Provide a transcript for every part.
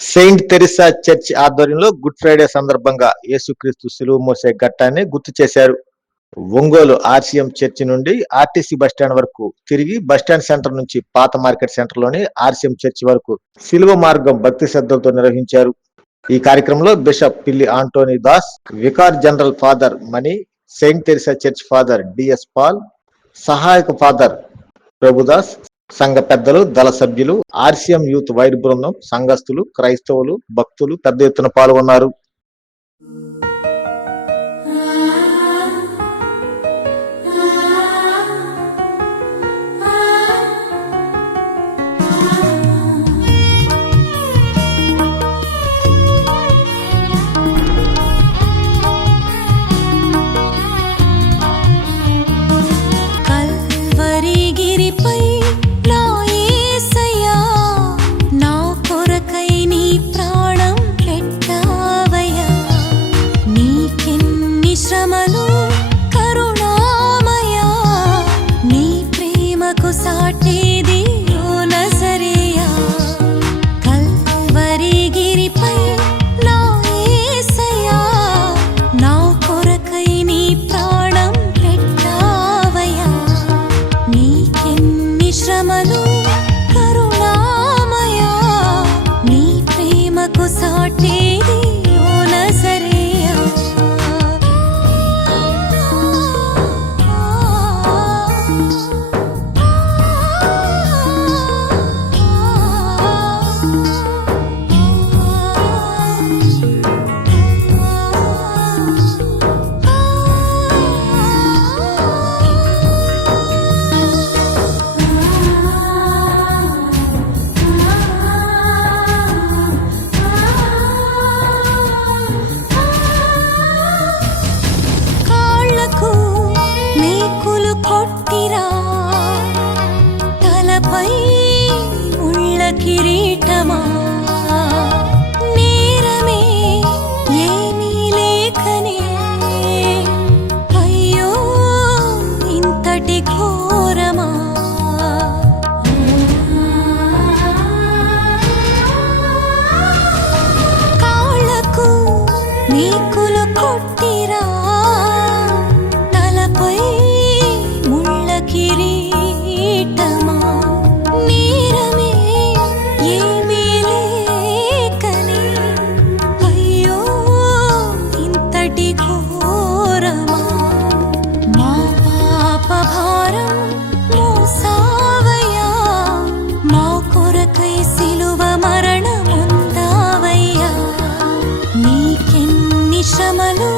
Saint Teresa church ఆధ్వర్యంలో Good Friday సందర్భంగా యేసుక్రీస్తు సులువు మోసే ఘట్టాన్ని గుర్తు చేశారు. ఒంగోలు ఆర్సీఎం చర్చి నుండి ఆర్టీసీ బస్టాండ్ వరకు తిరిగి బస్టాండ్ సెంటర్ నుంచి పాత మార్కెట్ సెంటర్లోని ఆర్సీఎం చర్చి వరకు సిలువ మార్గం భక్తి శ్రద్ధలతో నిర్వహించారు. ఈ కార్యక్రమంలో bishop Pilli Antony Das vicar general father Mani saint Teresa church father DS Paul సహాయక ఫాదర్ ప్రభుదాస్ సంఘ పెద్దలు దళ సభ్యులు ఆర్సీఎం యూత్ వైర్ బృందం సంఘస్థులు క్రైస్తవులు భక్తులు పెద్ద ఎత్తున పాల్గొన్నారు. శ్రమలు కరుణామయా. నీ ప్రేమకు సాటేది ఓ నజరేయా. కల్వరిగిరిపై నా యేసయ్యా నా కొరకై నీ ప్రాణం పెట్టావయ్యా. నీకెన్ని శ్రమలు నీకెన్ని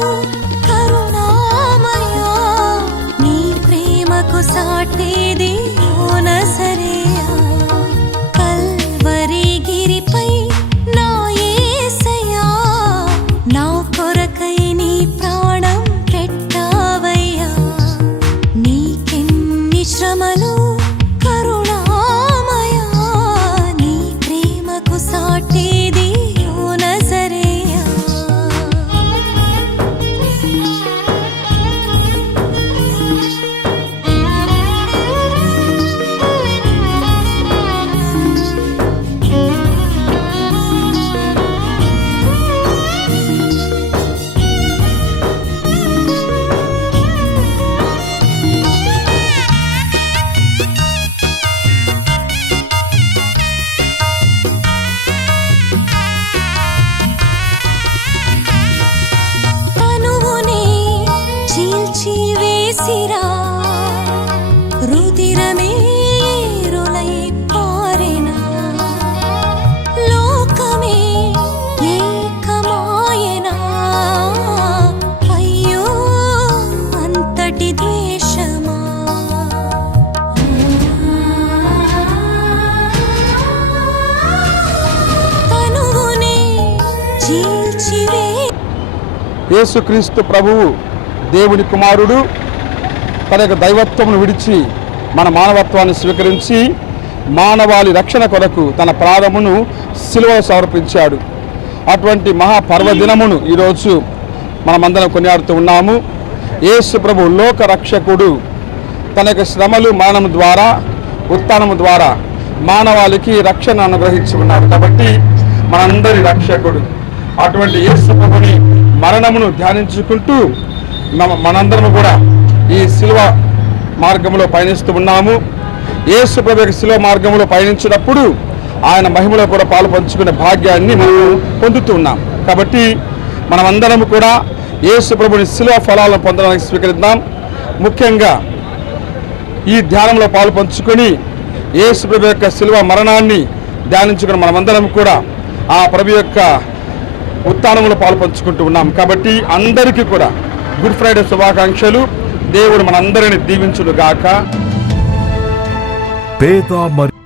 శ్రమలు కరుణామయా వేసిరా రుదిరమే ఏరులై పారెనా? లోకమే ఏకమాయనా? అయ్యో అంతటి ద్వేషమా? తనువునే చీల్చి వే యేసుక్రీస్తు ప్రభువు దేవుని కుమారుడు తన యొక్క దైవత్వమును విడిచి మన మానవత్వాన్ని స్వీకరించి మానవాళి రక్షణ కొరకు తన ప్రాణమును సిలువలో సమర్పించాడు. అటువంటి మహాపర్వదినమును ఈరోజు మనమందరం కొనియాడుతూ ఉన్నాము. యేసు ప్రభు లోక రక్షకుడు తన యొక్క శ్రమలు మరణము ద్వారా ఉత్థానము ద్వారా మానవాళికి రక్షణ అనుగ్రహించి ఉన్నారు. కాబట్టి మనందరి రక్షకుడు. అటువంటి యేసు ప్రభుని మరణమును ధ్యానించుకుంటూ మన- మనందరము కూడా ఈ శిలువ మార్గంలో పయనిస్తూ ఉన్నాము. యేసు ప్రభు శిలువ మార్గంలో పయనించినప్పుడు ఆయన మహిమలో కూడా పాలు పంచుకునే భాగ్యాన్ని మనం పొందుతూ ఉన్నాం. కాబట్టి మనమందరం కూడా యేసు ప్రభుని శిలువ ఫలాలను పొందడానికి స్వీకరిద్దాం. ముఖ్యంగా ఈ ధ్యానంలో పాలు పంచుకొని యేసు ప్రభు యొక్క శిలువ మరణాన్ని ధ్యానించుకుని మనమందరం కూడా ఆ ప్రభు యొక్క ఉత్థానంలో పాలు పంచుకుంటూ ఉన్నాం. కాబట్టి అందరికీ కూడా గుడ్ ఫ్రైడే శుభాకాంక్షలు. దేవుడు మనందరిని దీవించును గాక పేద మరియు